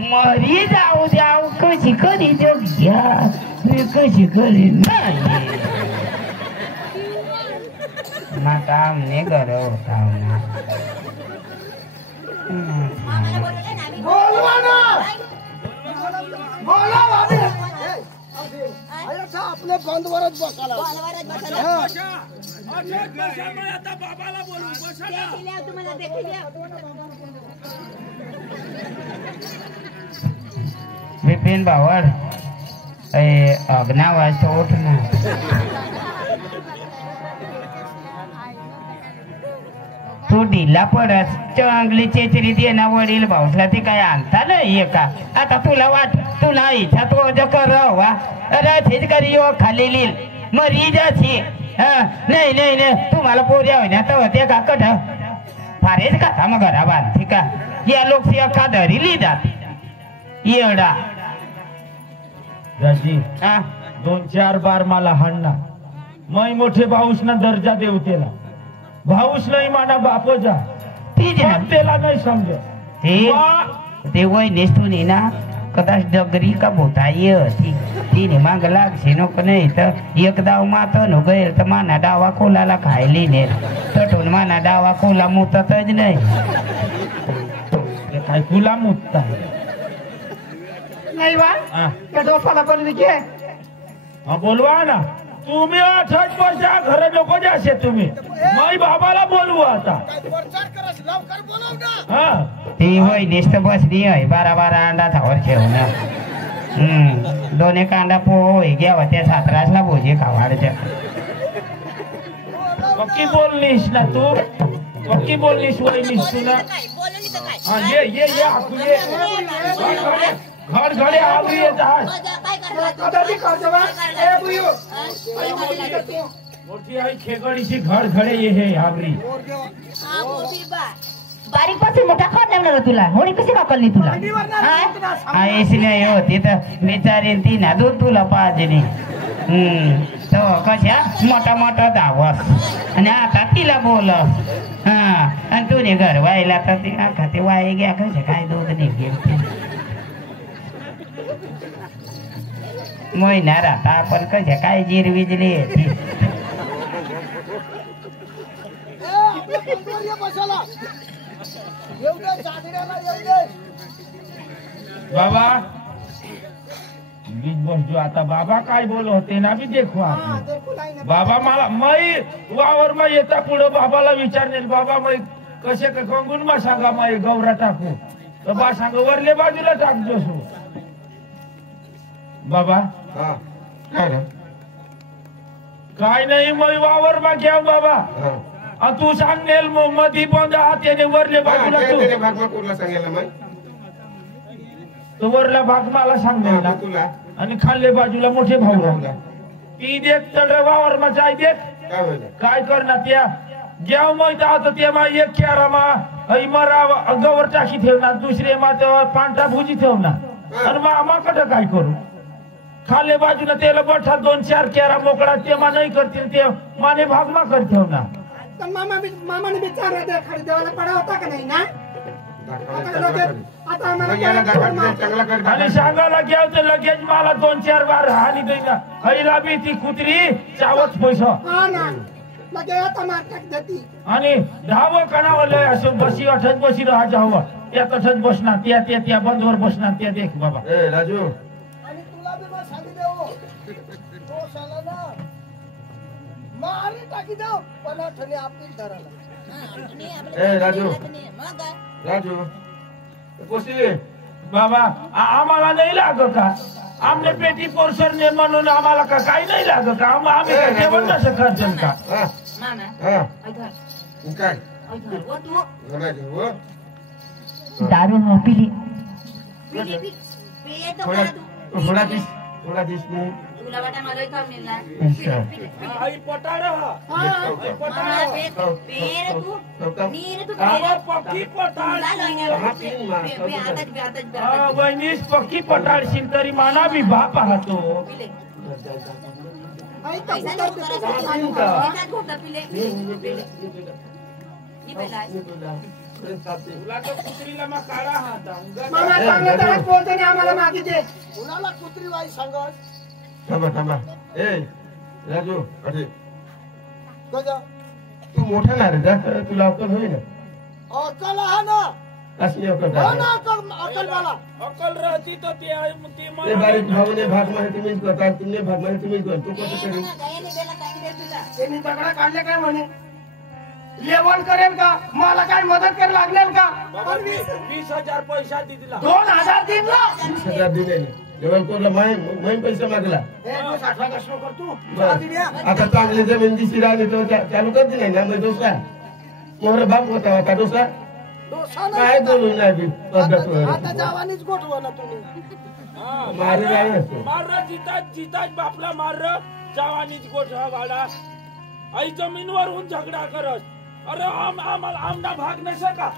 मरी जाऊ द्याव कशी कधी जग घ्या मी कशी कधी नाही ना काम नाही करत आपले बंदवरच बसायला विपिन भावड अग्नावाज उठ ना तू ढिला पडस चांगली चेचरी दे ना वडील भाऊसला ते काय आणता नाही का आता तुला वाट तुला इच्छा तो कर वा अरे तेच करी यो खाली लिल मरी जाशी नाही नाही नाही तुम्हाला पोरी हवी ना तर ते का कठ फारेच का मग घरा बांध ठीक आहे या लोक का धरी लिहितात येडा हा 2-4 बार मला हाणना मै मोठे भाऊस ना दर्जा देवतेला भाऊस नाही माना बापजा त्याला नाही समज ते वय नेसतून ना कदाच डगरी का बोताई होती तिने माग लागशी नको नाही तर एक दाव मात न गैर तर माना डावा कोलाला खायली ने तटून माना डावा कोला मुततच नाही काय कुला मुतता नाही वा त्या डोसाला पण घे बोलवा ना तुम्ही 8 वर्षा घर नको जाशे तुम्ही माई बाबाला बोलवू आता ती होय नेस्त बसली आहे 12 अंडा थावर ठेवून दोन्ही कांदा पोय घ्यावा त्या 17ला भोजे खावाडच्या पक्की बोललीस ना तू पक्की बोललीस वहिनीस तू ना ये आखू ये घर घडे आवरी येत मोठी आई खेगडीची घर घडे ये हे आवरी बारीक पासून मोठा खात लागला तुला होळी कशी कापली तुला इसलिए होती तर बिचारी ती ना दूध तुला पाहिजे तो कशा मोठा मोठा धावस आणि आता तिला बोलस आणि तुने घर व्हायला तर ती खाते वाय घ्या कसे काय दूध नाही घेते महिना राहता आपण कशा काय जिरविजली बाबा बीज बस जो आता बाबा काय बोल होते ना भी देखो बाबा मला मै वावर मा येता पुढे बाबाला विचारले बाबा मै कसे कंगून मा सांगा मै गौरा टाकू तर बा सांग वरले बाजूला टाकतो सो बाबा काय नाही मै वावर मा घ्या बाबा तू सांगेल मधी बंद हात वरले बाजूला तो वरला भाग मला सांगेल ना तुला आणि खाल्ले बाजूला मोठे भाऊ राहला ती देख तड वावर मा जाय देख काय करणार त्या घ्याव माहिती आता ते मा एक क्यारा मा मरा गवर टाकी ठेवणार दुसरे मा पांढरा भुजी ठेवणार आणि मा कट काय करू खाल्ले बाजूला त्याला बठा 2-4 क्यारा मोकळा ते मा नाही करतील ते माने भाग मा कर ठेवणार मामाने विचार खाली देवाला पडा होता का नाही ना आणि सांगायला घ्याव तर लगेच मला 2-4 बार हानी देईना हैला बी ती कुत्री चावत पैसा आणि धाव कणावलं असं बसी अठच बसी राहा जावं त्या तसंच बसणार त्या बंदवर बसणार त्या देख बाबा राजू आणि तुला बी मग सांगितलं तो साला ना मारी टाकी देव पण ठणे आपली धराला राजू राजू बाबा आम्हाला नाही लागत का आमने पेटी पोरसर ने म्हणून आम्हाला का काही नाही लागत का आम्ही जेवण नसं करतो का काय दारू न पिली थोडा दिस नाही तुला वाटा मला काम मिळला आई पटाड पक्की पटाड वहिनीस पक्की पटाडशील तरी माना बी बाप पाहतो तुला तर कुत्रीला मग काढा हात मामा चांगलं तर बोलतो नाही आम्हाला मागे दे कुणाला कुत्री बाई सांगत थांबा थांबा ए राजू अरे गजा तू मोठा ना रे जा तुला अक्कल होईल अक्कल हा ना असली अक्कल हो ना अक्कल मला अकल रहती तो ते ते बारीक भाऊने भाग मध्ये तुम्हीच करता तुमने भाग मध्ये तुम्हीच कर तू कसं करेल त्यांनी दगडा काढले काय म्हणे लेवल करेल का मला काय मदत करायला लागेल का 20,000 पैसा दिला 2,000 दिला 20,000 दिले जेवण कोणला मैन पैसा मागला तू साठवा कष्ट करतो बस आता चांगली जमीन दिसली राहिली तो चालू करते नाही ना मग दुसरा मोहर बाप होता होता दुसरा काय बोलू नाही आता जावानीच गोठवा ना तुम्ही मारे राहिले मार जिताच बापला मार जवानीच गोठा वाडा आई जमीनवरून झगडा करत अरे आमना भाग नसे का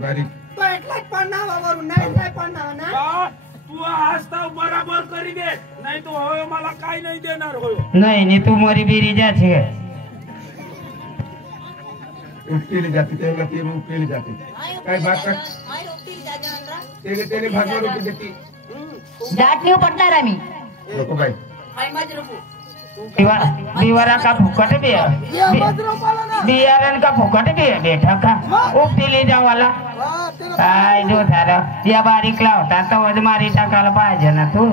बारीक तो एकलाच पडणावावरून नाही काय पडणार ना का तू आज तर बराबर करी दे नाही तो होय मला काय नाही देणार होय नहीं नहीं तू मरी बीरी जा छे उपटेली जाते त्याला ती उपटेली जाते काय बात का त्याने भागवा रुपये देते दाट नाही पडणार आम्ही नको बाई दीवारा का फुकट भी है बियारन का फुकट भी है बेटा का उपटी ले जावाला काय जो थारा या बारीकला होता तो वज मारी टाकायला पाहिजे ना तू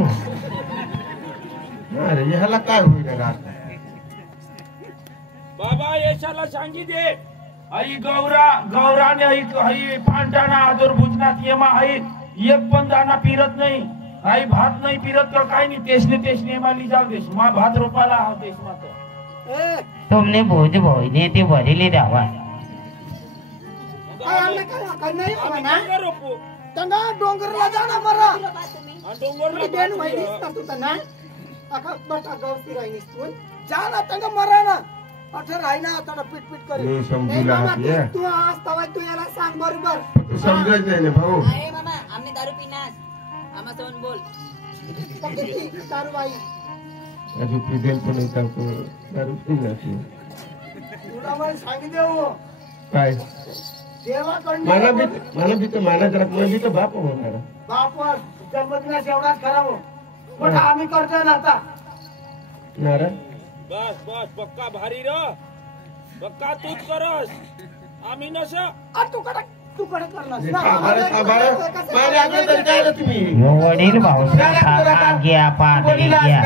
अरे ह्याला काय होईल रात बाबा यशाला सांगी दे आई गौराने आई फांटाना आदर भुजनात येमा आई एक पण दाना पिरत नाही आई भात नाही पिरत तर काय नाही तेसने माली जाऊ देश मा भात रोपाला हा देश मात्र तुमने भोज भोज ने ते भरेली द्यावा रोपू तंगा डोंगरला जाना बरा डोंगर बेन वहिनीस का तू तना अखा बटा गवती राहिनीस तू जा ना तंगा मरा ना अठर राहिना आता पीट करी मी समजूला आहे तू आज तवा तू याला सांग बरोबर तू समजत नाही भाऊ अरे मामा हमने दारू पीना आमा सोन बोल किती दारू बाई अजून पिदेल पण नाही टाकतो दारू पिला तू तुला मला सांगी देऊ काय देवाकडनं मला भी तो माना जरा मैं भी तो बाप होणार बापर जन्मदिनास एवढाच करावं पण आम्ही करतोय ना आता नारा बस पक्का भारी र पक्का तूच करस आम्ही नस तू कडे करलास ना माझ्या आगे तरी काय रे तुम्ही वडील भाऊ गया पादरी गया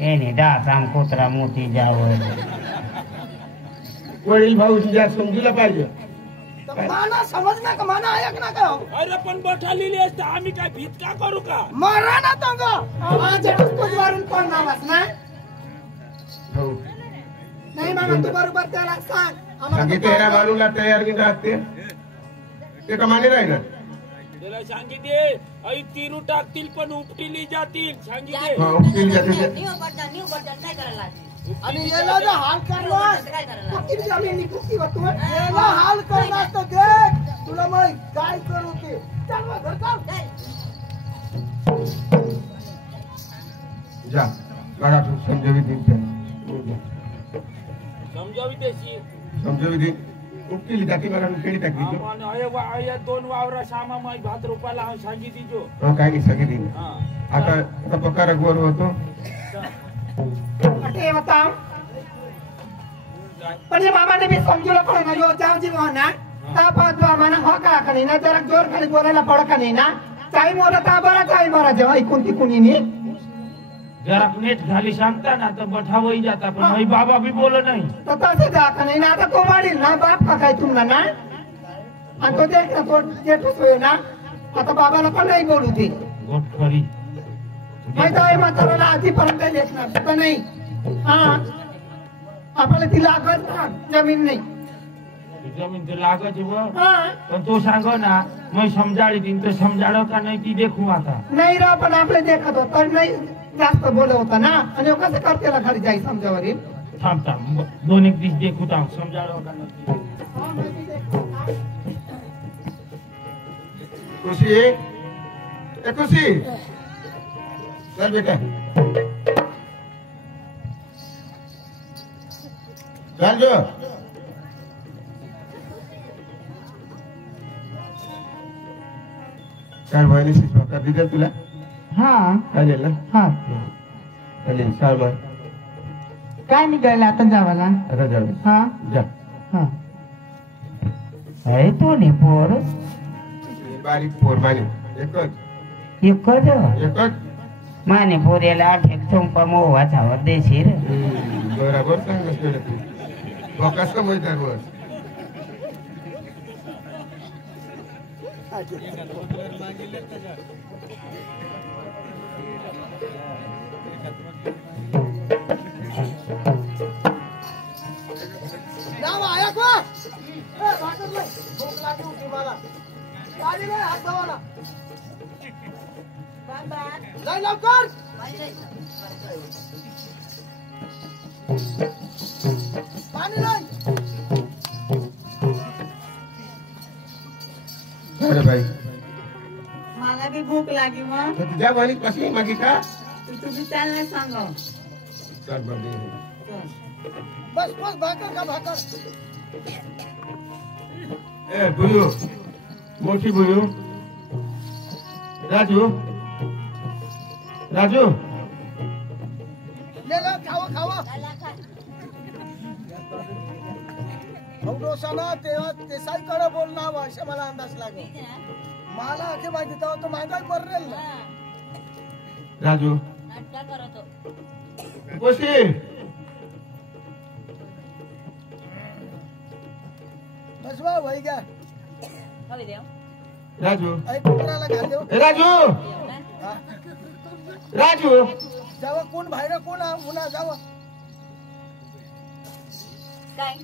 ए ने दासाम कुत्रा मोती जावं वडील भाऊ तुझ्या समजूला पाहिजे माना समज ना का माना ऐक ना का अरे पण बठालेली असते आम्ही काय भीत का करू का मारा ना तंग माझ्या तुझ मारून पण नावास ना भाऊ नाही मामा तू बरोबर त्याला सांग सांगितलं ह्या बाळूला तयार की राहते ते कमाने राहील त्याला सांगितले आई तिरू टाकतील पण उपटीली जातील सांगितले न्यू बटन काय करायला आणि याला जर हाल करलास काय करायला किती जमीन कुठली होतो याला हाल करलास तर देख तुला मग काय करू ते चल मग घर चल जा बघा तू समजावी दिन समजावी त्याची समजावी दिन उपकेली जाती मला केली टाकली आम्हाला दोन वावरा सामा माई भात रोपाला सांगितली जो काय नाही सांगितली आता पक्का रगवर होतो अटे होता पण ये मामाने मी समजूला पण ना यो जाऊ जी ना ता पाच मामाने हो का करी ना जरा जोर खाली बोलायला पड का नाही ना काही मोरा ता बरा काही मोरा जेव्हा ऐकून ती कुणी नाही जरा नेट खाली सांगता ना तर बठावही जाता पण आई बाबा भी बोल नाही तर तसे जा का नाही ना आता तो वाढील ना बाप का काय तुम्हाला ना आणि तो देख ना तो जेठूच होय ना आता बाबाला पण नाही बोलू ती गोट खरी माहित आहे म्हाताराला आधीपर्यंत लेखणार तर नाही हा आपल्याला ती लागत ना जमीन नाही जमीन तर लागत हा पण तो सांग ना मैं समजाळी दिन तर समजाळ का नाही ती देखू आता नाही राव पण आपले देखत होत तर नाही जास्त बोल होता ना आणि कसं करते घरी जाई समजावरील थांब दोन एक दिवस देखू थांब समजाळ का नाही खुशी खुशी चल बेटा चल जो काल बहिणीशी भाकर दिली तुला हा चालेल ना हा चालेल चाल मग काय निघायला आता जावाला आता जाऊ हा जा हा अरे तो नाही पोर बारीक पोर माने एकच एकच एकच माने पोऱ्याला ठेक चंपा मोवा छावर देशील बरोबर सांगत तू कसं माहिती बस नाव आया को भाकर नाही भूक लागली होती मला गाडी नाही हात धुवायला नाही लवकर पाणी नाही अरे भाई मला बी भूक लागी मग तुझ्या बहिणी कशी मागे का तुम्ही चाल नाही सांगा चल बाबी बस बस भाकर का भाकर ए बुलू मोठी बुलू राजू राजू ले लो खावा खावा डोसा ना तेव्हा देसाईकडे बोलणार असे मला अंदाज लागला मला अखे माहिती तेव्हा तो मागाय बरेल ना राजू कशी बस बा भाई घ्या राजू ऐक कुत्र्याला घाल देऊ ए राजू हा. राजू जेव्हा कोण बाहेर कोण उन्हा जावं काय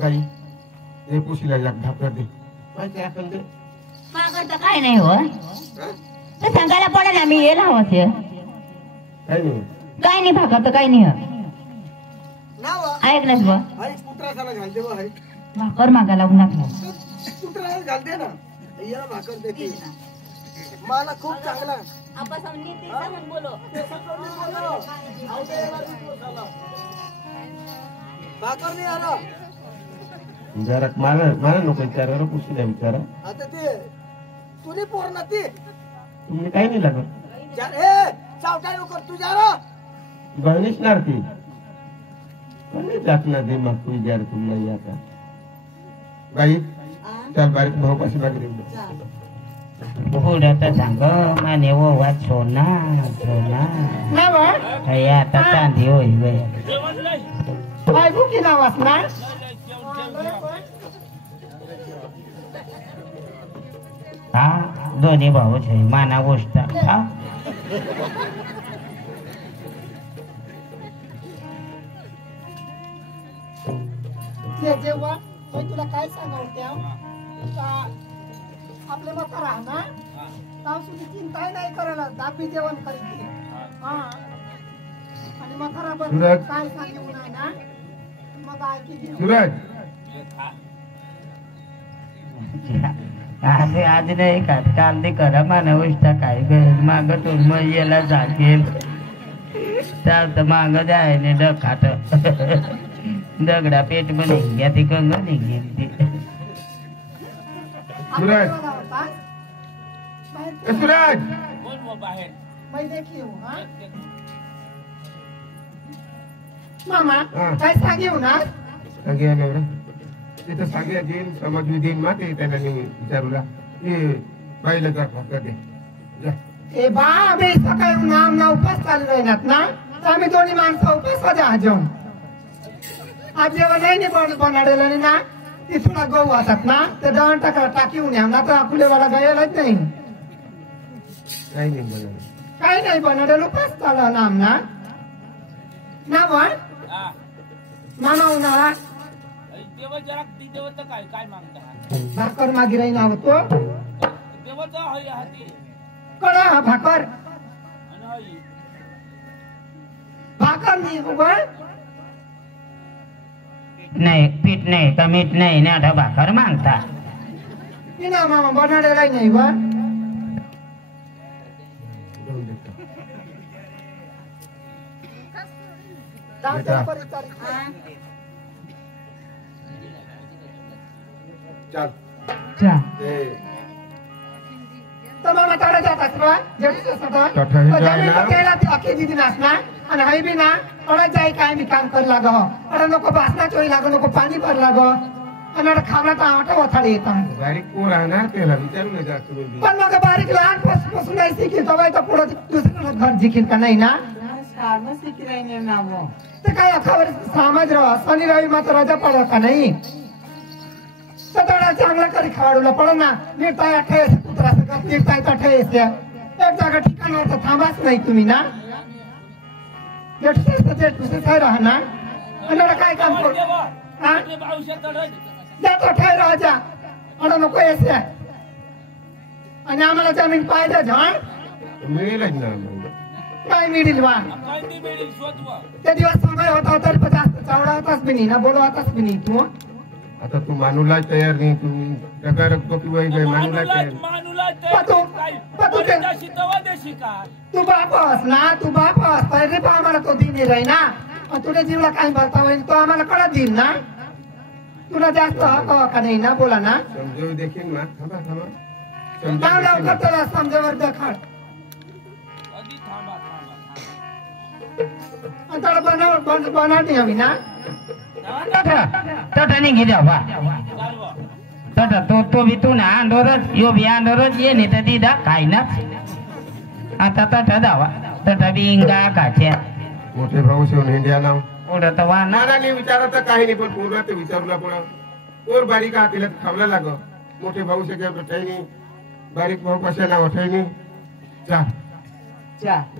बाई हे पुशीला जा भाकर दे माहिती आपण दे मागं तर काय नाही हो तर सांगायला पडेल आम्ही येईल हवंच काय नाही काय नाही भाकर तर काय नाही नाव ऐक नाच बा आई कुत्र्याला घाल देऊ आई भाकर मागायला लागू लागलो कुत्र्याला घाल दे ना याला भाकर देते मला खूप चांगला आपण समनी ते सांगून बोलो भाकर नाही आला जरा मला नको विचारा पुशीला विचारा आता ते तुझी पोर ना ती तुम्ही काही नाही लागत हे चावटाय नको तू जा रा बहिणीच नारती कोणी जात ना दे मग तू विचार तुम्हाला आता बाई चल बारीक भाऊ पाशी बाकी पुढं तर सांग माने ओवा सोना सोना हे आता चांदी होई बायको की नाव असणार हा दोन्ही भाऊच आहे माना गोष्ट हा जेव्हा तुला काय सांगावत्या आपले मत राहा ना तावसुदी चिंताही नाही करायला दाबी जेवण करीत हा आणि मथारा पण सूरज. काय सांगू नाही ना मग ऐकी घेऊ सूरज आज आज नाही का काल ते करा माना गोष्ट काय माग मग याला जागेल चालत माग जाय ने डखात दगडा पेट मध्ये घ्या ती कंग निघेल ती सूरज ए सूरज मैं देखियो हा मामा हा. काय सांगू ना सांगे नवरा तिथं सांगे देईन समजून देईन मा ते त्यांना मी विचारूला ते बाईला जा भाकर दे जा ए बा आम्ही सकाळी नाम ना उपास चालू राहिनात ना तर आम्ही दोन्ही माणसं उपास आज जेवण आज जेवण नाही बनाडेलं ना तिथून गहू असतात ना ते दळण टाकी होऊन आमना तर आपल्याला गायलाच नाही काही नाही बनवलं काही नाही बनाडेल उपास चालू ना आमना ना पण मामा उन्हाळा भाकर मागी राही नाव तो कडा हा भाकर भाकर नाही उघड नाही पीठ नाही का मीठ नाही ना आता भाकर मागता की ना मामा बनाडेला नाही बा देऊन देतो. चाल चल चा ते तर मामा तडे जातात बा जेठीसाठी तठे जाय जमीन ना. केला ती अख्खी दिदी नास ना आणि हाय बी ना तडे जाई काय मी काम कर लाग अरे नको बासना चोई लाग नको पाणी भर लाग आणि अरे खावला तर आटा वथाडी येतात बारीक पोर राहणार त्याला विचारू नाही जात तुम्ही पण मग बारीक लहानपासून नाही शिकेल तर तर पुढे दुसरं घर जिंकेल का नाही ना शाळा शिकरायने ना मग ते काय खबर समाज राहा शनि रवी मात्र रजा पडला का नाही तर थोडा चांगला करी खावाडूला पडल ना नीट ठेस कुत्रा नीट ठेस एक जागा ठिकाणावर तर थांबाच नाही तुम्ही ना जेठ काय राहा ना आणि काय काम करू हा जातो ठेव राजा अडा नको येस आणि आम्हाला जमीन पाहिजे झाड मिळेलच ना मग. काय मिळेल वा ते दिवस समय होता तरी पण जास्त चावडा होताच बी नाही ना बोलवाताच बी नाही तू आता तू मानूला तयार नाही तुम्ही जगा रक्तो किंवा मानूला तयार तू बापस ना तू बापस पहिले पण आम्हाला तो दिन राही ना तुझ्या जीवला काय बोलता होईल तो आम्हाला कळत देईल ना तुला जास्त हक्क का नाही ना बोला ना समजावू देखील ना थांबा थांबा नाव लवकर त्याला समजेवर देखाड आणि त्याला बनवली हवी ना तट निघी द्या बा तट तो बी तू ना अंडोरच यो बी अंडोरच ये नाही तर दिदा काय ना आता तट दावा तट बी इंगा काच्या मोठे भाऊ शिवून इंडिया नाव पुढं तर वा ना नानाने विचारायचं काही नाही पण पूर्ण ते विचारला पुढं कोर बारीक हातीला खावला लाग मोठे भाऊ से ठेवणी बारीक भाऊ कशा नाव ठेवणी चा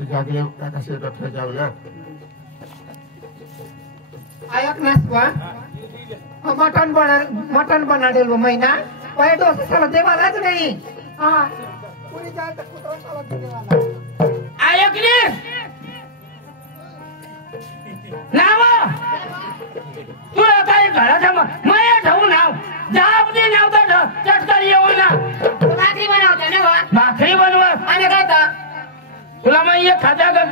जागले काका से डॉक्टर जाऊ ना ऐक ना मटन बनाडेल वो महिना वाईट साला देवालाच नाही हा कोणी जाय तर कुत्रा साला देवाला ऐकली नाव तुला काही घराच्या माया ठेवू नाव जाब दे नाव तर चटकर येऊ ना भाकरी बनवते ना वा भाकरी बनव आणि काय तर तुला मग ये खाजा ग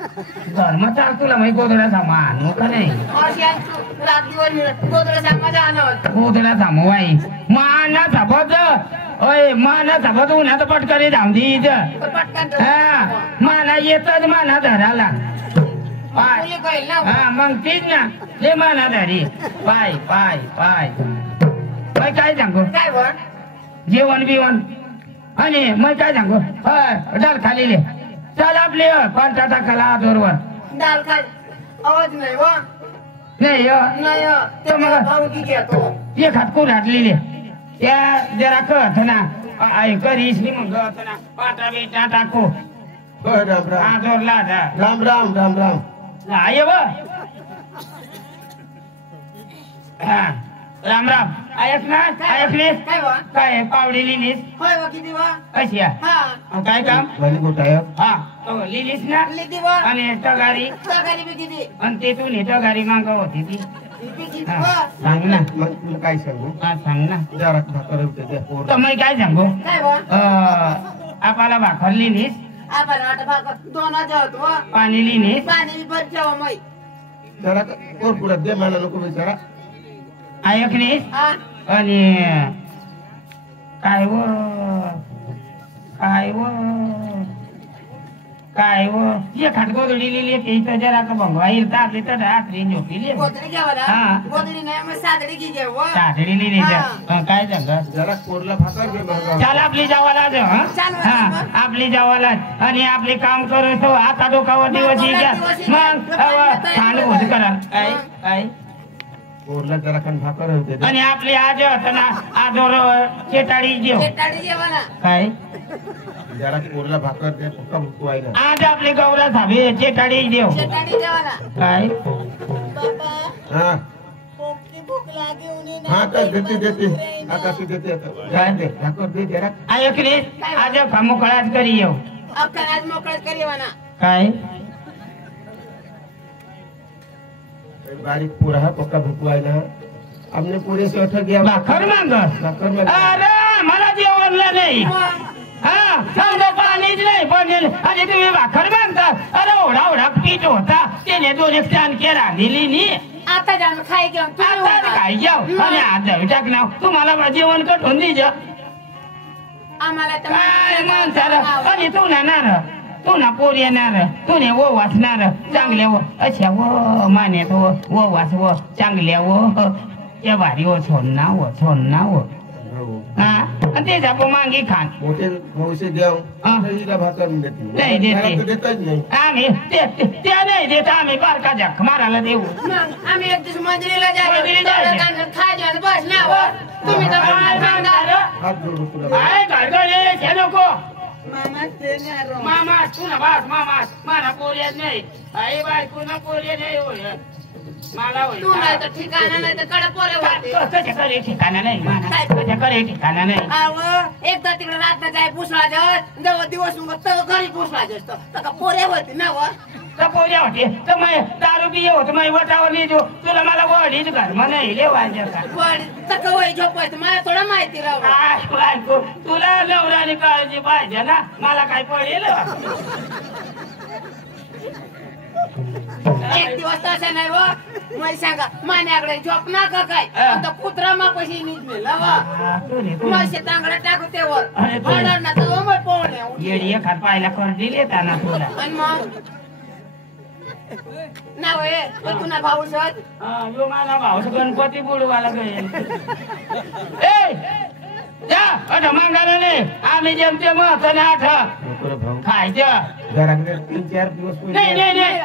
घरमा चाल तुला माहिती गोदड्या सामान मग का नाही गोदड्या सामवाई माना सापत ओय माना सापत उन्हात पटकरी धावती हा माना येतच माना धराला हा मग तीच ना ते माना धरी पाय पाय पाय पाय काय सांगू काय जेवण बिवण आणि मग काय सांगू डाल खाली चल आपले पांढरा टाकाला आजोरवर दाल खाय आवाज नाही वा नाही नाही तो मग भाऊकी घेतो एक हात कोण हाटलेले त्या जरा कळत ना आई करीस मग कळत ना पाटा बिटा टाकू राम राम आजोरला राम राम राम राम आहे व राम राम ऐक ना ऐकलीस काय वा काय पावडी लिहिलीस होय वा किती वा कशी आहे हा काय काम वाली कुठं आहे हा लिहिलीस ना किती वा आणि टगारी सकाळी बी किती आणि ते तू टगारी मागव होती ती किती हा, वा सांग ना मग तुला काय सांगू हा सांग ना जरा भाकर होते त्या पोर तर मग काय सांगू काय वा आपल्याला भाकर लिहिलीस आपण वाट भाकर दोन हजार वा पाणी लिहिलीस पाणी बी भर ठेवा मै जरा पोर पुढं दे मला नको विचारा ऐकलीस हा आणि काय व काय व काय व ये खाटगोदडी लिहिली की इथं जरा का भंगवा येईल तर आपली तर रात्री झोपली गोदडी घ्यावा हा. ना गोदडी नाही मग सादडी घे जेव्हा साखळी लिहिली काय सांग जरा पोरला भाकर दे मला चाल आपली जावाला जाऊ, हं? चाल हा आपली जावाला आणि आपले काम करू तो आता डोकावर दिवस घ्या मग खांड भोज करा काय काय पोरला जरा कण भाकर होते आणि आपली आज होत ना आजोर चेटाळी देऊ शेताडी जेवा ना काय जरा पोरला भाकर दे फक्त भुकू आहे ना आज आपली गौरा साबी चेटाळी देऊ शेताडी जेवा ना काय बाबा हा पोटची भूक लागे उन्हे हा तर देते आकाशी देते आता काय दे भाकर दे जरा ऐकली आज मोकळाच करी येऊ अक्का आज मोकळच करी ना काय बारीक पोरा हा पक्का भुकू आहे ना हमने पूरे से उठा गया भाकर मांग भाकर में अरे मला जेवणला नाही हा समजा पाणीच नाही पण आणि तुम्ही भाकर मागता अरे ओढा ओढा पीठ होता त्याने दोन एक स्टॅन केला दिली नी आता जाऊन खाय घेऊन आता काय जाऊ आणि आज जाऊ टाक नाव तुम्हाला जेवण कटून दे आम्हाला तर काय माणसाला आणि तू नाणार तू ना पोर येणार तू ने वो वाचणार चांगल्या व अच्छा व मान्यात वो वाच व चांगल्या व त्या भारी व सोडना व हा आणि ते जापो मांगी खान मोठे मावशी देव हिला भात करून देते नाही देते. घरात तर देतच नाही आम्ही त्या नाही देत आम्ही बारका झक मारायला देऊ आम्ही एक दिवस मंदिराला मंदिराला जायचं. खायचं बस ना तुम्ही तर काय सांगा हात जोडू तुला काय गडगडे ते नको मामा ते नाही रो. मामा तू ना बास मामा मला पोर येत नाही आई बायको ना पोर येत नाही होय मला होय तू नाही तर ठिकाणा नाही तर कडे पोरे होते कशा करे ठिकाणा नाही मला कशा करे ठिकाणा नाही अव एकदा तिकडे रात्र जाय पुसवायचं जेव्हा दिवस उगत तेव्हा घरी पुसवायचं असतं तर पोरे होते ना व पोऱ्या होते तर मग दारू पिये होत मग वटावर नाही देऊ तुला मला वडीच घर मग नाही लेवायचं का तक वय झोपायचं मला थोडं माहिती राव काय बायको तुला नवऱ्याने काळजी पाहिजे ना मला काय पडेल एक दिवस तसं नाही व मग सांगा मान्याकडे झोप ना का काय आता कुत्रा मापाशी निघलेला व मग शेतांकडे टाकू तेव्हा अरे पण- होणार ना तेव्हा मग पोहणे येडी एखाद पाहिला कर दिले ना तुला आणि मग नाव आहे पण तुला भाऊ सद यो मला भाऊ गणपती बुडवायला गेल ए जा अठा मागायला नाही आम्ही जेमतेम होतं आठ भाऊ खायचं घराकडे 3-4 दिवस नाही नाही नाही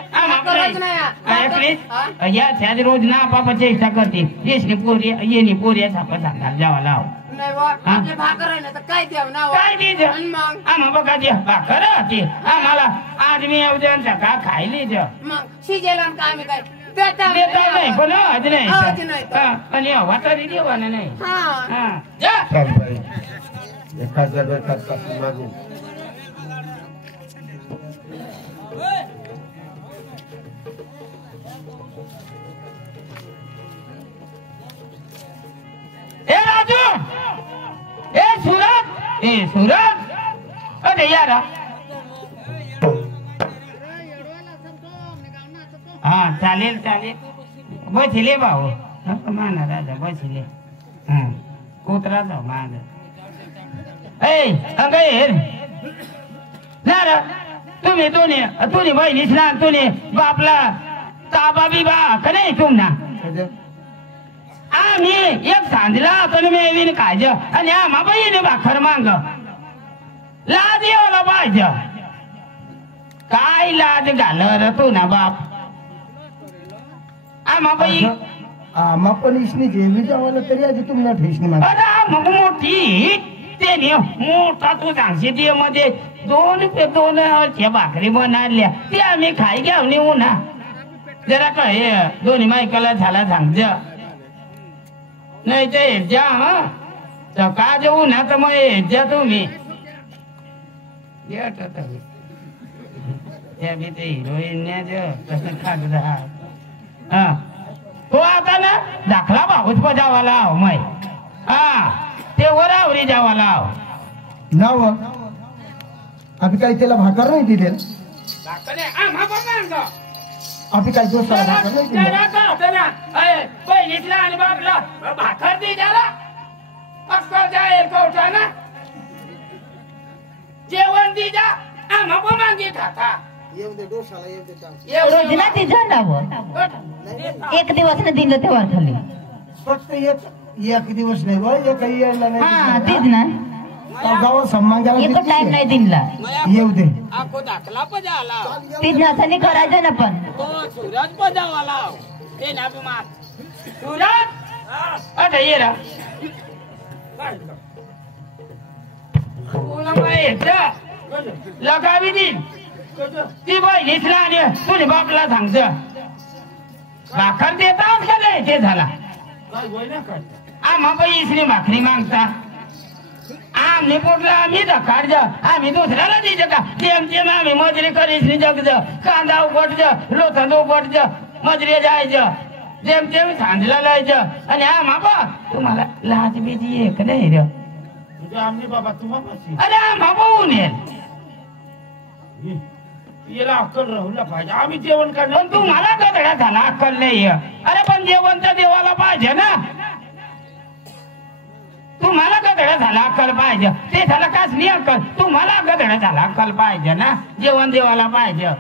करत नाही काय प्लीज या त्याच रोज ना बापाची इच्छा करते येसनी पोरी येणी पोरी छापा सांगाल जावा लाव नाही व आपले भाकर आहे ना तर काय द्याव नाव काय द्यायचं आणि मग आम्हा बघा द्या भाकर होती आम्हाला आज मी उद्या का खायली द्या मग शिजेला का आम्ही काय देता देता नाही पण आज नाही आज नाही. हा, आणि हवा तरी देवाना नाही हा हा जा चाल बाई एखाद जागा एखाद मागून ए राजू ए सूरज अरे यारा हा चालेल बसले भाऊ माना राजा बसले हा कुत्रा जाऊ माग ए ना रे तुम्ही दोन्ही बहिणीच ना तुम्ही बापला ताबा बिबा का नाही तुमना आम्ही एक सांजला पण मेवीन खायचं आणि आम्हा बहिणी भाकर मांग लाज येवला पाहिजे काय लाज घाल रे तू ना बाप आम्हा बाई आम्हा पण इसनी जेवी जावाला तरी आधी तुम्हाला ठेसनी माग अरे मग मोठी ते मोठा तू सांगशी ते मध्ये दोन भाकरी बनवल्या ते आम्ही खाई घ्याव नेऊ ना जरा काय दोन्ही मायकाला झाला सांग नाही ते जा हा का जाऊ ना तर मग जा तुम्ही ते हिरोईन तसं खात राहा हा तो आता ना दाखला भाऊच बजावाला आहो माय हा ते वरावरी जावाला आहो नाव आम्ही काही त्याला भाकर नाही दिले आम्ही काही दोस्ताला भाकर नाही दिले पहिलीतला आणि बापला भाकर दे जरा अक्कल जाईल कवठाना जेवण दे जा आम्हा पण मागे खाता रोजीला तिचं नाव एक दिवस न दिलं तेव्हा खाली फक्त एक दिवस नाही बा एक काही यायला हा नाही तेच ना गावात सन्मान एक टाइम नाही दिला येऊ दे आखो दाखला पजाला तीच नाचाने करायचं ना पण तो सूरज पजावाला ते ना बिमार सूरज अरे ये रा लगावी दिन ती बहिणीसला आणि तुझ्या बापला सांगत भाकर देताच का नाही ते झाला आम्हा बहिणीसनी भाकरी मागता आम्ही कुठला आम्ही काढज आम्ही दुसऱ्याला द्यायचं का तेम आम्ही मजुरी करीस जगज कांदा उपटज लोथंद उपटज मजुरी जायचं जेम सांजला लायचं आणि आम्हा बा तुम्हाला लाज बिजी एक नाही रे आम्ही बाबा तुम्हाला अरे आम्हा बघून येईल याला अक्कल राहूला पाहिजे आम्ही जेवण पण करणार तुम्हाला गदड्या झाला अक्कल नाही अरे पण जेवण तर देवाला पाहिजे ना तुम्हाला गदड्या गधड झाला अक्कल पाहिजे ते झालं काच नाही अक्कल तुम्हाला गधड झाला अक्कल पाहिजे ना जेवण देवाला पाहिजे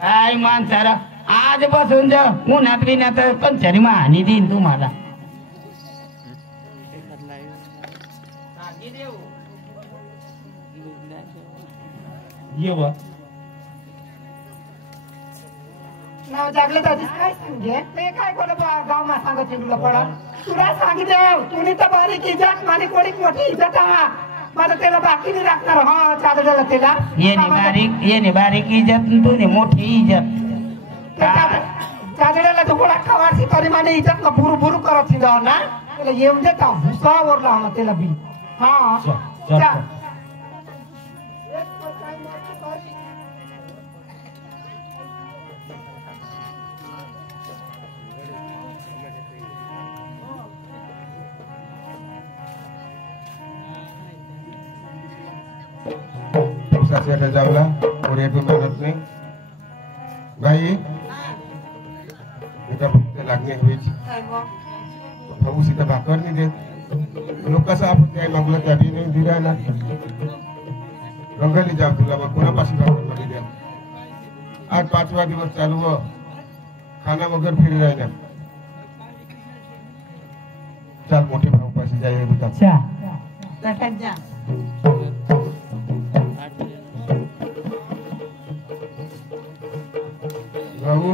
काय माणसाला आज बसून जा उन्हात बिन्यात पंचारी महानी देईन तुम्हाला ये नाव जागले दादीच काय सांगे ते काय कोण गाव मा सांगत तुला पडा तुला सांगितले तुम्ही तर बारीक इज्जत माझी कोणीच मोठी इज्जत मला त्याला बाकी नाही राखणार हा चालू त्याला ये बारीक इज्जत तू मोठी इज्जत चादड्याला तो गोळा खावाची तरी माने इज्जत ना बुरु बुरु करत जाव ना त्याला येऊन देता भुसावर लावला त्याला बी हा चा सासऱ्याला जावला पुढे दुकानात नाही बाई फक्त लागणे व्हायची भाऊ सीता भाकर नाही देत लोक कसं आपण काय मागलं त्या बी नाही दिला ना रंगाली जाव तुला मग कोणापासून भाकर मध्ये द्या आज 5वा दिवस चालू व खाना वगैरे फिर राहिला चाल मोठे भाऊ पाशी जाय भाऊ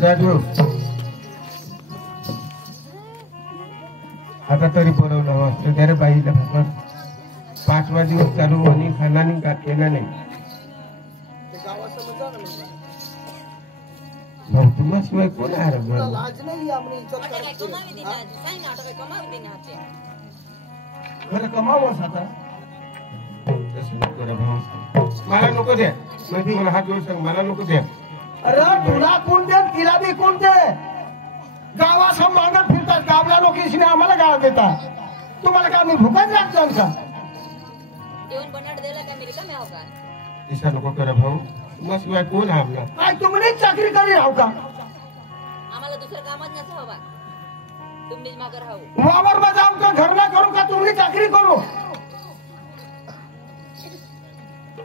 राजू आता तरी बनवलं वाटतं त्याला बाईला भाकर 5वा दिवस चालू आणि खाना नाही का केला नाही भाऊ तुम्हाशिवाय कोण आहे बरं कमावस आता मला नको द्या माहिती मला हात जोड सांग मला नको द्या अरे तुला कोण दे तिला बी कोण दे गावासम मागत फिरतात गावला लोकेशने आम्हाला गाव देतात तुम्हाला काय मी भुकाच लागतो का जेवण बनाड दिला का मेरी कमी होगा दिसा नको करा भाऊ तुम्हाशिवाय कोण आहे आपला काय तुम्ही चाकरी करी राहू का आम्हाला दुसरं कामच नसं हवा तुम्हीच मागे राहू वावर मध्ये जाऊ का घर ना करू का तुम्ही चाकरी करू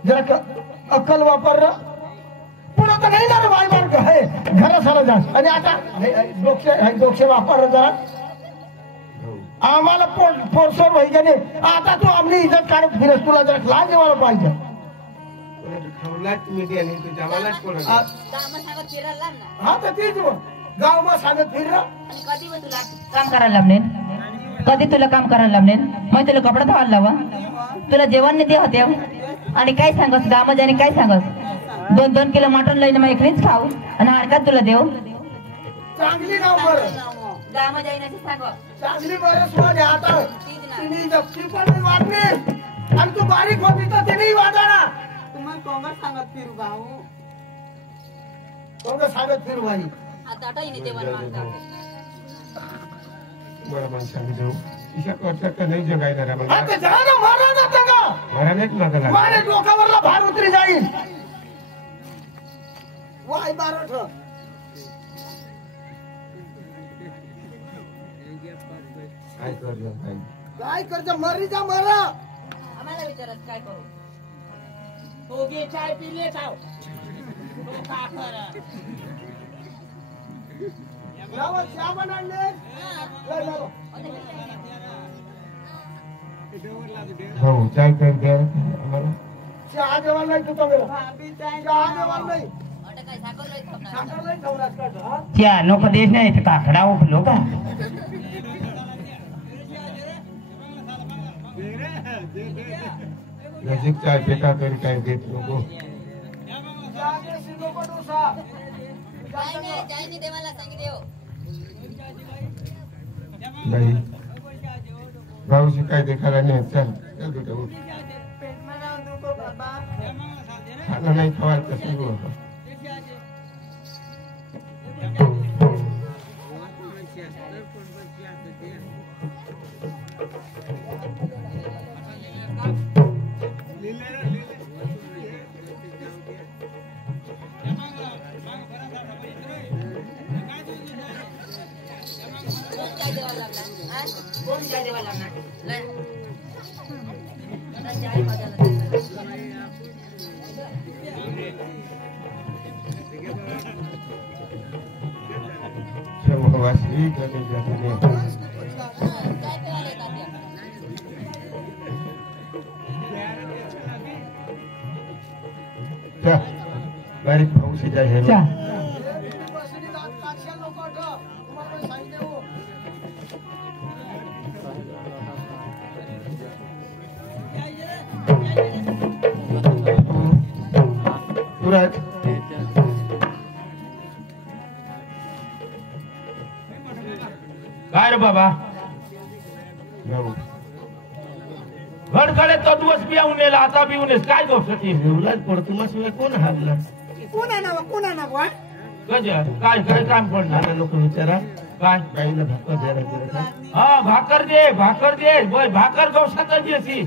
जरा अक्कल वापर पुन्हा तर नाही ना रे बाई मार्ग आहे घरा सारा जास्त आणि आता डोक्षे वापर जरा आम्हाला पोरसोर व्हाय का नाही आता तू आपली इज्जत काढत फिरस तुला जरा लाज जेवायला पाहिजे तुम्ही द्या नाही तुझ्या मलाच कोण काम सांगत फिरायला ना हा तर तीच गाव मग सांगत फिर आणि कधी मग तुला काम करायला लावणे कधी तुला काम करायला लावणे मग तुला कपडा धुवायला लावा तुला जेवण नाही दे होते आणि काय सांगस गामज आणि काय सांगस 2-2 किलो मटण लईन मग एकलीच खाऊ आणि हाडकात तुला देऊ चांगली गाव बरं गामा जाईनाची सांग चांगली बरं सोड आता तिने जप्ती पण वाढली आणि तू बारीक होती तर तिनेही वाढणार तुम्हाला कोंगड सांगत फिरू भाऊ कोंगड सांगत फिरू बाई आता आटाही जेवण मागता बरं माणसाने जाऊ ईशा करता का नाही जगायला रे मला आता जा ना मारा जाता का मला नाहीच मागायला मारे डोक्यावरला भार उतरी जाईल वाय बारट काय करलं काय काय करता मरी जा मारा आम्हाला विचारत काय करू तो घे चाय पिले जाव तो का कर लावा चहा बनवले भाऊ चाय कर द्या आम्हाला चहा जेवण नाही तुझं चहा जेवण नाही आता काय साखर लई थांबणार साखर नाही ठेवलास का हा? त्या नको देश नाही काकडा उठलो का नजीक चाय पेटा तरी काय देत नको चहा दे, शिजो पण डोसा. काय नाही जायनी देवाला सांगितले हो नाही भाऊजी काय देखायला नाही चल चल बेटा उठ खाना नाही खवायचं कसं होतं काय देवाला लागला कोण जाय देवाला ना लय सर्ववासी कने जाने चा बारीक भाऊ से जाय चा सूरज काय रे बाबा भाऊ घडकडे तो दिवस बी येऊन नेला आता बी येऊन काय गोष्ट ती एवढाच पडतो मग कोण हागला कोणा ना बुवा गज काय काय काम पडणार नाना लोक विचारा काय बाईला भाकर द्यायला गेलं का हा भाकर दे बोय भाकर गवसात येसी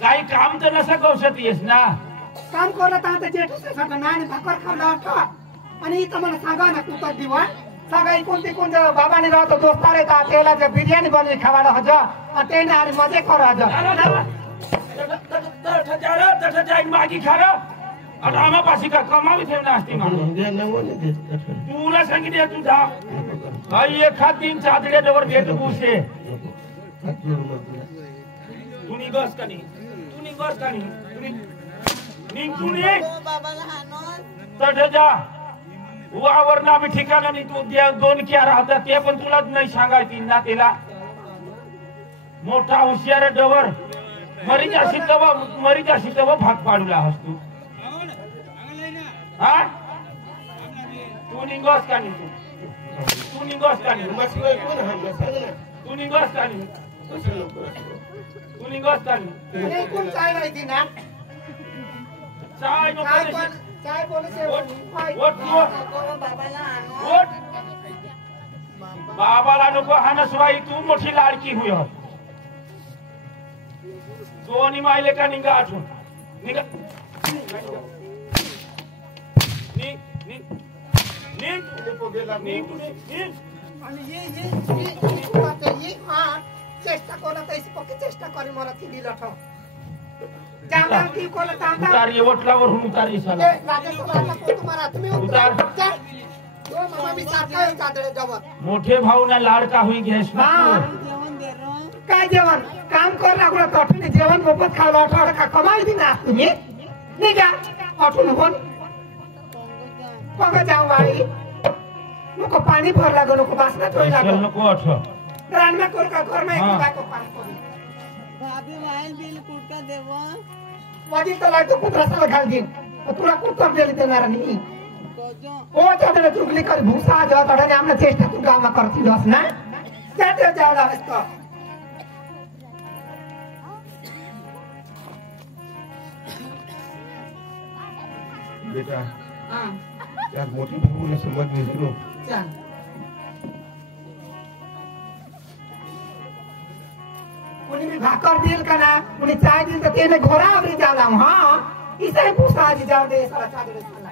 काही काम तर नसं गवसात येस ना काम करत आता जेठूसाठी नाही भाकर खाल्ला होता आणि इथं मला सांगा ना तू कधी वा सगळी कोणती कोणत्या बाबाने राहतो दोस्तार येतात त्याला जे बिर्याणी बनवी खावायला हज आणि ते आणि मजे करू हज मागी खारं आणि आम्हापाशी का कमावी ठेवणं असते तुला सांगितले तुझा काही एखाद दिन चादड्या जवळ भेट पुसे तू निघस का नाही तू निघस का नाही निघ तू निघ तट जा वावर ना मी ठिकाणा नाही तू दोन क्या राहतात ते पण तुला नाही सांगायची ना त्याला मोठा हुशार डवर मरी जाशी तव भाग पाडूला हस तू हा तू निघस का नाही तू निघस का नाही कोण हागला सांग ना तू निघस का नाही तू निघस का नाही कोण काय माहिती ना चाय काय नको पण काय बोलते बाबाला नको हा नसवाई तू मोठी लाडकी हुय दोन्ही मायले का निघा आठवून निघा चेष्टा कोणा तैसी पक्की चेष्टा करी मला ती दिलं ठेव जांगा की कोला तांगा उतार वटलावरून उतार साला राजेश्वराला कोण तुम्हाला तुम्ही उतार तो मामा मी सारखा येऊन जाते जवळ मोठे भाऊ ना लाडका हुई घेस काय जेवण काम कर लागलो तठून जेवण मोफत खावलं आठवडा का कमाल बी ना तुम्ही निघा अठून होऊन पग जाऊ बाई नको पाणी भर लागो नको बासना थोडी लागो नको आठव रानमा कोर का घर में एक बाको पाणी कोरी भाभी वाईल बिल कुठका देवा माझी तर लागतो कुत्रासाला घाल दिन तुला कुत्र दिली देणार नाही कोजो ओ त्याने चुकली कर भूसा जो तडने आमना चेष्टा तू गामा करती दोस ना त्याते जावला असतो बेटा हां त्यात मोठी भाऊने समज विसरू चल कोणी मी भाकर देईल का ना कोणी चाय देईल तर त्याने घोरावरी जावला हां इसे भूसा आज जाव दे साला चादर साला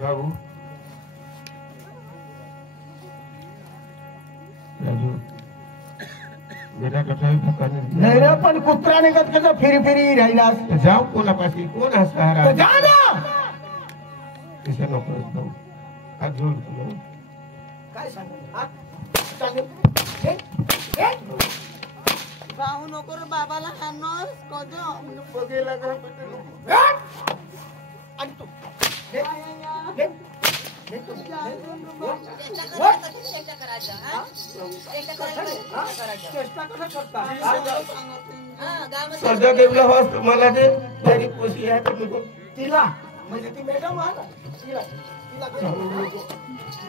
बाबू राजू बेटा कसं भाकर नाही रे पण कुत्रा निघत कसं फिरी फिरी राहिलास जाऊ कोणापाशी कोण हा सहारा जा ना किसे नको जाऊ आज जोड तुला काय सांगू हा चालेल हे भाऊ नको रे बाबाला हाणोस कोजो बघे लागा आणि तू हे हे हे तू चेष्टा करायचं हा चेष्टा चेष्टा कसं करता हा गावात सध्या देवला हॉस मला ते तरी पोशी आहे तर नको तिला म्हणजे ती मॅडम आहे ना तिला तिला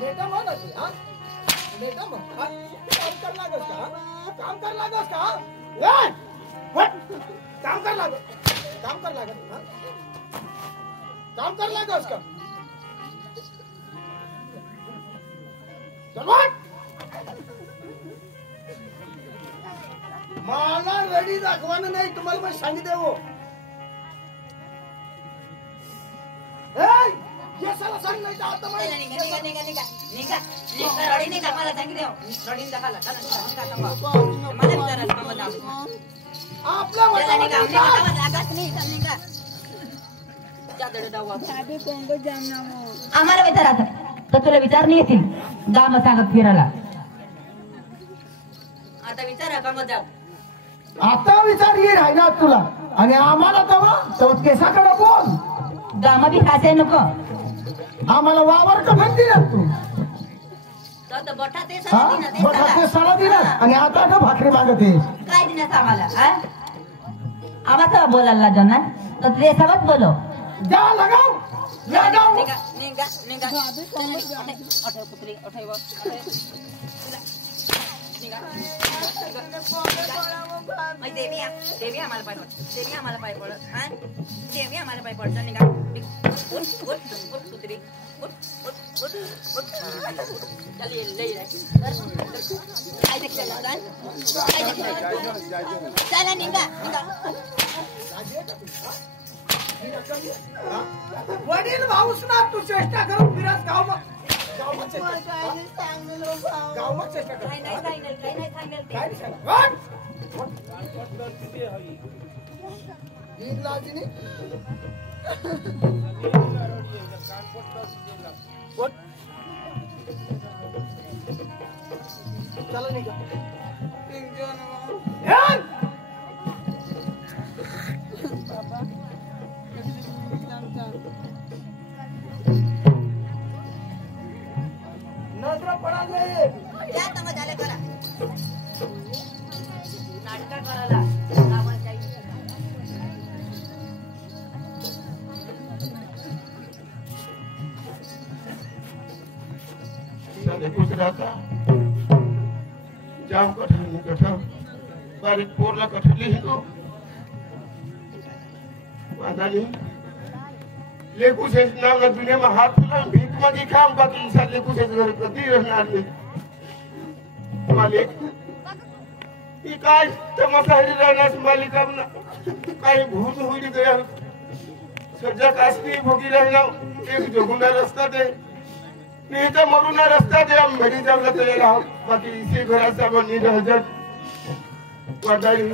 मॅडम आहे ना ती हा मॅडम हा काम कर लागस का काम कर लागस का ए हट काम कर लागस काम कर लागस हा काम कर लागस का चल मला रेडी दाखवानं नाही तुम्हाला मी सांगितलं हो ये साला सांग नाही तर आता चला, निघा, निघा, निघा, निघा. निघा. निघा, रडी निघा. मला सांगितलं. रडीन दाखवला. चला, निघा, निघा, थांबा. मला विचारा, थांबा, थांबा. आपल्या चला, निघा, मतावर निघा, जा. थांबा, जागाच नाही, चला, निघा. चादर डाव आपण. आम्हाला विचारायचं तर तुला विचार नाही येतील गाम सांगत फिरायला. आता विचारा का मग जाऊ. आता विचार ये राहिला तुला आणि आम्हाला तेव्हा केसाकडे बोल. गाम बी खासे नको. आम्हाला वावर का म्हणते ना तू तर बठा ते हा सगळं दिना, ते बघा सगळं. ते सणा दिला आणि आता का भाकरी मागते. काय दिनास आम्हाला हा? आम्हाला बोलायला जाणार तर ते सगळंच बोलो. जा लगाव लगाव. निघा, निघा, निघा. चला, निघा. अठे पुत्री, अठे बघ, अठे. चला. निघा. मग देवी आम्हाला पाय पड. देवी आम्हाला पाय पड. हा? देवी आम्हाला पाय पड. चल, निघा. उठ, उठ, उठ, पुत्री. उठ, उठ, उठ, उठ. चल, ये, लई रे. काय देखील ना, चल. काय देखील. चला, निघा, निघा. वडील भाऊस ना तू चेष्टा करून फिरत गाव मग चेष्टा गाव मग चेष्टा कर. काय नाही सांगेल, काय नाही सांगेल ते. काय नाही सांगणार? दीड लाजीने चला निघा. ध्यान. नजर पडाले. या तमा झाले करा. नाटक करायला. आम्हाला काही नाही. साले गुजराता जाम कठा बारीक पोरला कठली हिंदू वादानी लेकू से नाम ना दुनिया में हाथ फिलम भीख मांगी काम बाकी इंसान लेकू से घर कदी रहना नहीं मालिक ये काय तमाशा हरी रहना मालिक अपना काय भूत हुई गया सज्जा कास्ती भोगी रहना एक जोगुंडा रास्ता दे नहीं तो मरुना रास्ता दे हम घरी जाऊंगा तो ये रहा बाकी इसी घरा से बनी रह जा वादानी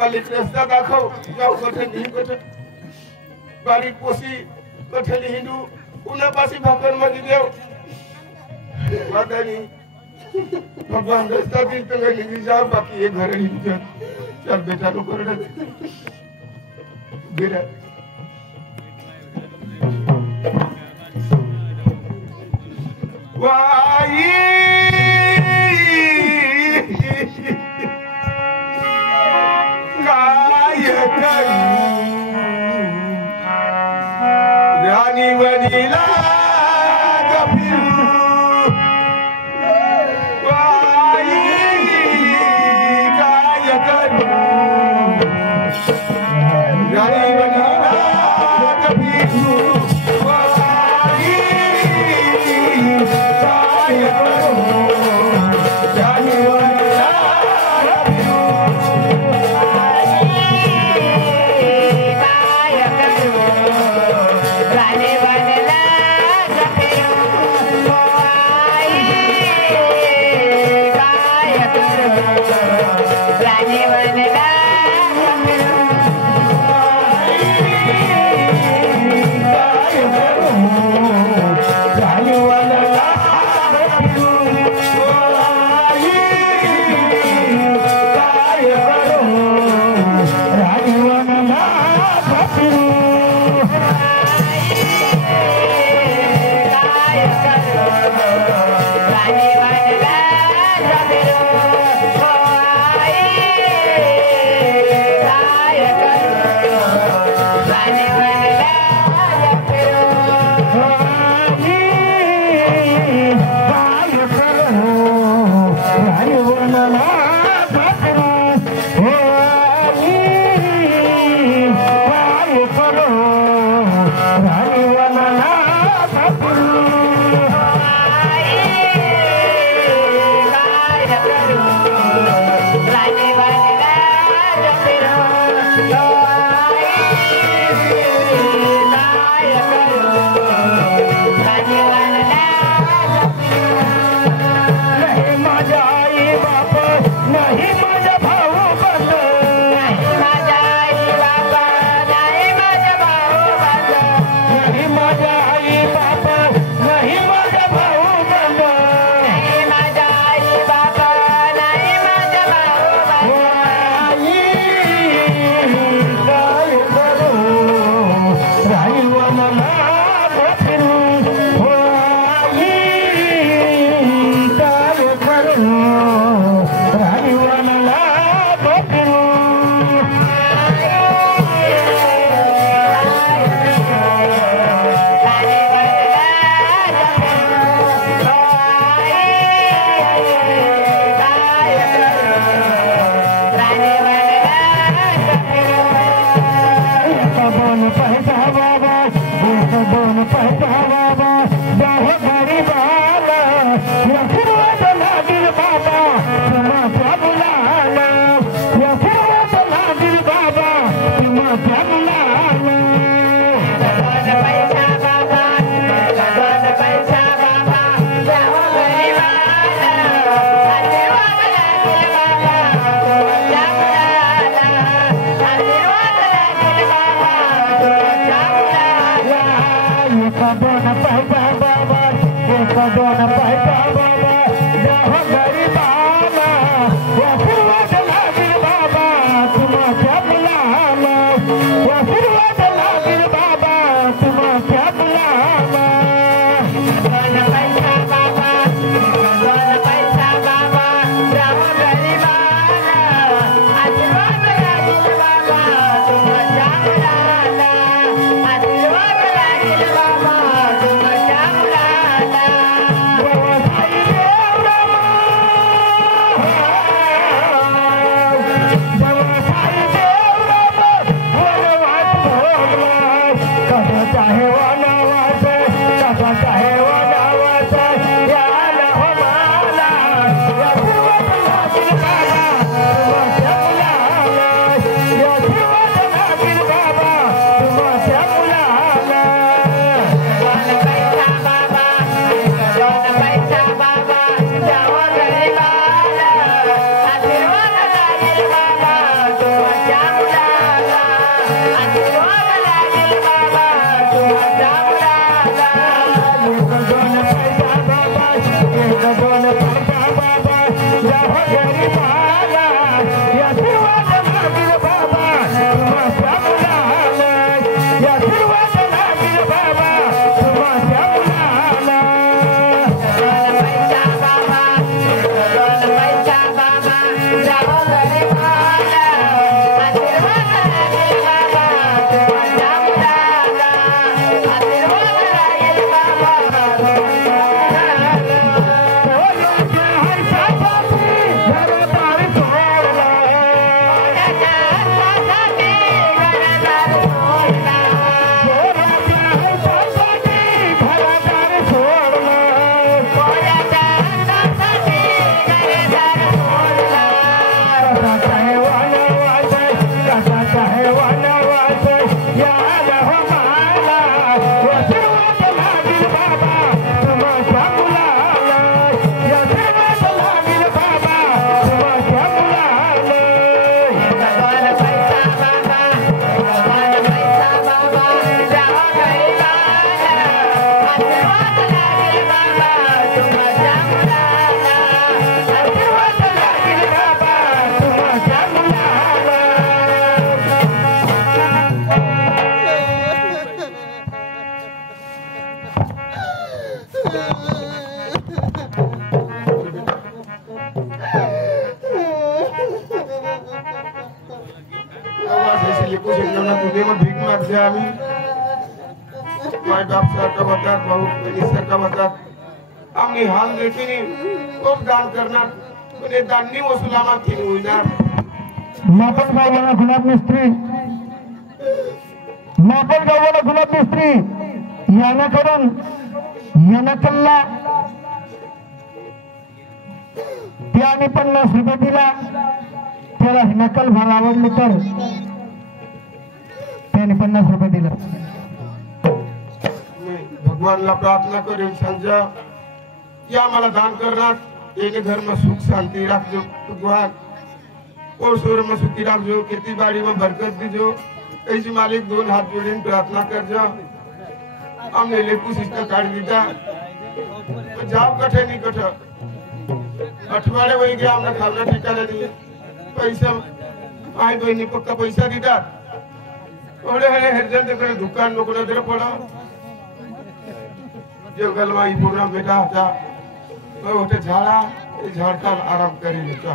मालिक रास्ता दाखव जाओ कठे नहीं कठे बारीक पोसी कठेली हिंदू उन्हा पासी भाकर मागी देव वादानी भगवान रास्ता दी तो गई जाओ बाकी ये घर नहीं जा चल बेटा रो कर दे गिरा वाई काय करू रानी वनीला कफिरू वाई काय करू रानी वनीला कफिरू वाई काय करू रानी वनीला रानी वनीला सध्या आम्ही माय बाप सारखा होतात भाऊ बहिणी सारखा होतात आम्ही हाल देखील खूप दान करणार पण हे दाननी वसूल आम्हाला केली होईना मापन गावाला गुलाब मिस्त्री मापन गावाला गुलाब मिस्त्री याना करून याना कल्ला त्याने 50 रुपये दिला त्याला नकल भर आवडली तर त्याने 50 रुपये दिला भगवानला प्रार्थना करेन समझा कि आम्हाला दान करणार एक घर में सुख शांति रखजो भगवान और शोर में सुखी रखजो खेती बाड़ी में बरकत दीजो ऐसी मालिक 2 हाथ जोड़ीने प्रार्थना करजो हमने लेकू सिस्टर काट दीजा जाओ कठे नहीं कठे अठवाडे वही गया हमने खाना ठिकाना नहीं पैसा आई बहनी पक्का पैसा दीदा ओडे हरे हरजन देखो दुकान में कोना दर पड़ा जो गलवाई पूरा बेटा था वो होते झाड़ा ये झाड़का आराम करी लेता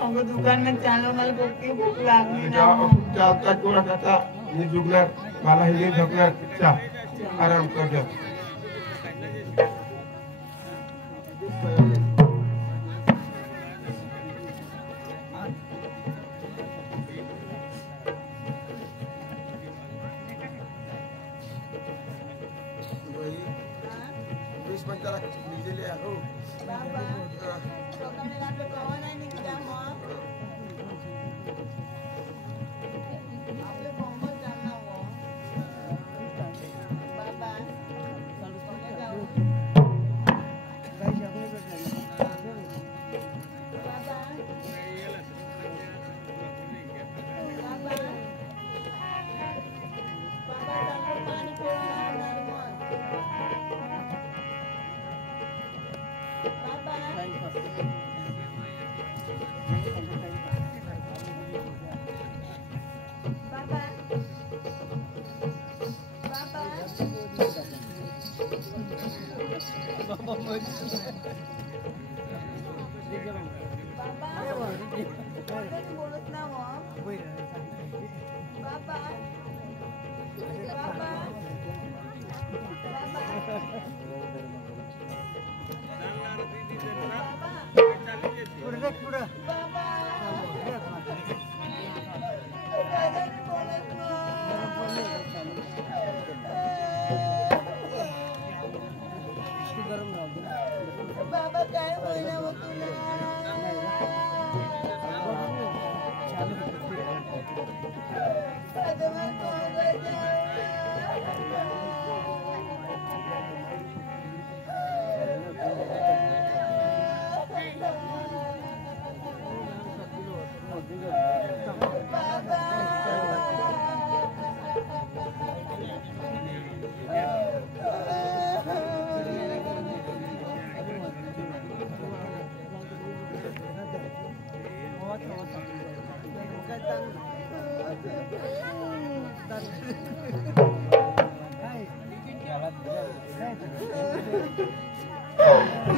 हमको दुकान में चालो वाले भूख लागनी ना चालता कोरा कहता ये जुगलर माला ही झकलर चा आराम कर जा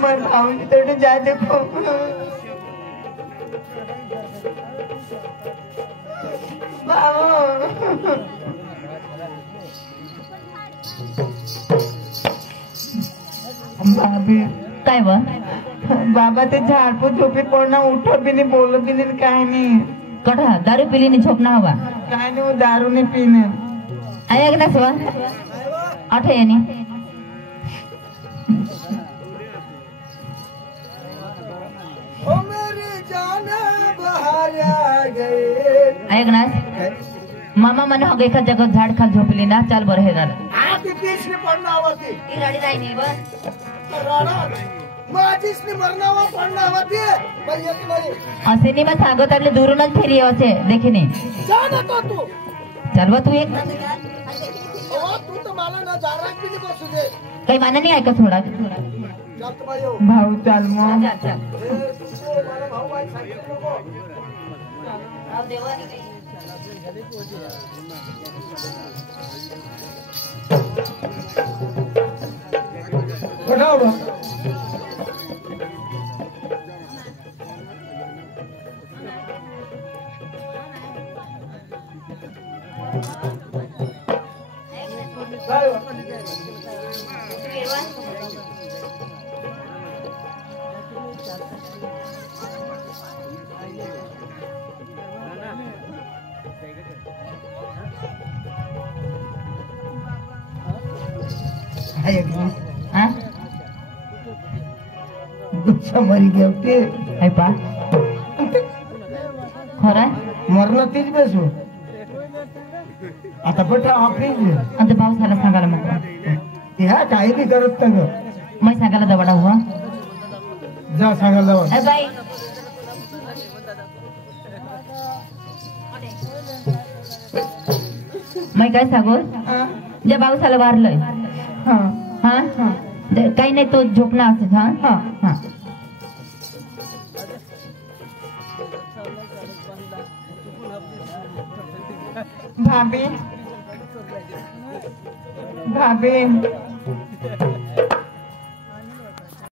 मैं भाऊजी तोड़े जा देखो भाभी काय व बाबा ते झाडपू झोपी पडना उठो भी नहीं बोलो भी नहीं काय नहीं कठा दारू पिली ने झोपना हवा काय नहीं वो दारू नहीं पीने आया कि नसवा आठे यानी ओ मेरी जान बाहर आ गए आया कि नस मामा मन हो गई का जगह झाड़ खाल झोपली ना चल बर हे दादा आप बीच में पड़ना होती ई गाडी जाई नहीं बस राणा माझीच नि मरना हुआ पड़ना होती पर एक नहीं असे नाही मग सांगत आपले दुरूनच फेरी असे देखिने जा ना तो तू चल व तू एक ओ तू तो मला ना दारात भी नहीं बसू दे काही माना नाही ऐकत थोडा जात भाईओ भाऊ चाल मग जा जा मला भाऊ भाई सांगितलं नको राव देवा उठाओ बा आहे हा मरी गेवते आहे पा खरं मरण तीच बेसू आता पट ऑफिस आणि पावसाला सांगायला मग ह्या काही बी करत ना ग मैं सांगायला दवाडा हुआ जा सांगायला जावा ए बाई मैं काय सांगू ज्या पावसाला वारलंय हा काही नाही तो झोपणार असत हा हा भाभी भाभी